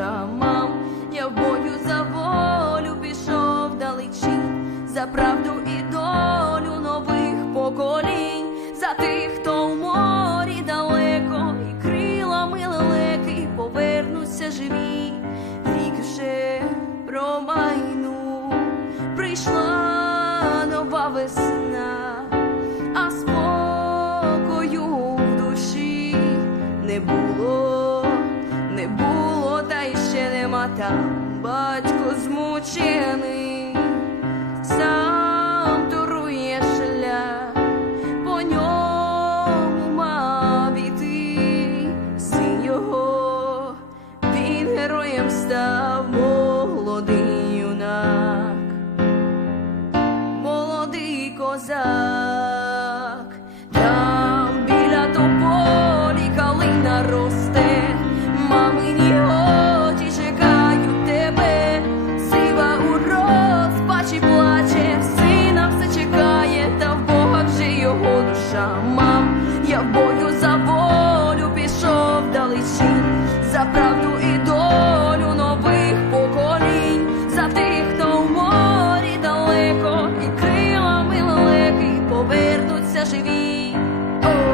мам. Я в бою за волю пішов далечі, за правду і долю нових поколінь, за тих, хто в морі далеко, і крилами лелеки повернуться живі, рік вже промайну, прийшла нова весна, там батько змучений, сам турує шлях, по ньому мав іти син його, він героєм став молодий юнак. Молодий козак, там біля тополі калина росте, мамині повернуться живі. Мам,